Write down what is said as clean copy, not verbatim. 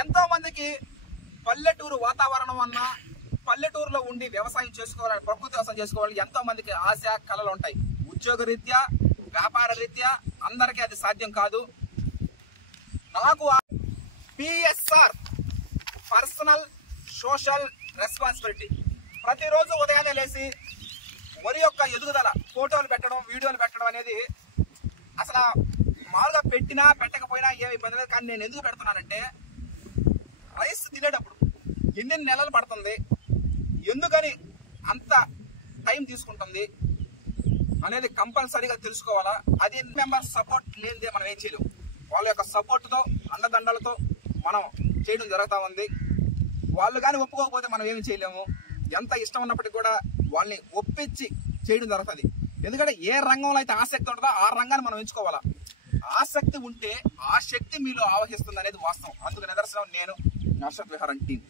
ఎంతో మందికి పల్లెటూరు వాతావరణం అన్న, పల్లెటూరులో ఉండి వ్యవసాయం చేసుకోవాలని, ప్రకృతి వ్యవసాయం చేసుకోవాలని ఎంతో మందికి ఆశ, కళలు ఉంటాయి. ఉద్యోగ రీత్యా, వ్యాపార రీత్యా అందరికీ అది సాధ్యం కాదు. నాకు PSR, పర్సనల్ సోషల్ రెస్పాన్సిబిలిటీ, ప్రతిరోజు ఉదయాన్నే లేచి వరి యొక్క ఎదుగుదల ఫోటోలు పెట్టడం, వీడియోలు పెట్టడం అనేది అసలు మామూలుగా పెట్టినా పెట్టకపోయినా ఏమి ఇబ్బంది లేదు. కానీ నేను ఎందుకు పెడుతున్నానంటే, రైస్ తినేటప్పుడు ఎన్ని నెలలు పడుతుంది, ఎందుకని అంత టైం తీసుకుంటుంది అనేది కంపల్సరీగా తెలుసుకోవాలా. అది మెంబర్ సపోర్ట్ లేనిదే మనం ఏం చేయలేము. వాళ్ళ యొక్క సపోర్ట్తో, అండదండలతో మనం చేయడం జరుగుతూ ఉంది. వాళ్ళు కానీ ఒప్పుకోకపోతే మనం ఏమి చేయలేము. ఎంత ఇష్టం ఉన్నప్పటికీ కూడా వాళ్ళని ఒప్పించి చేయడం జరుగుతుంది. ఎందుకంటే ఏ రంగంలో అయితే ఆసక్తి ఉంటుందో ఆ రంగాన్ని మనం ఎంచుకోవాలా. ఆసక్తి ఉంటే ఆ శక్తి మీలో ఆవహిస్తుంది అనేది వాస్తవం. అందుకు నిదర్శనం నేను నర్షత్ విహారం టీం.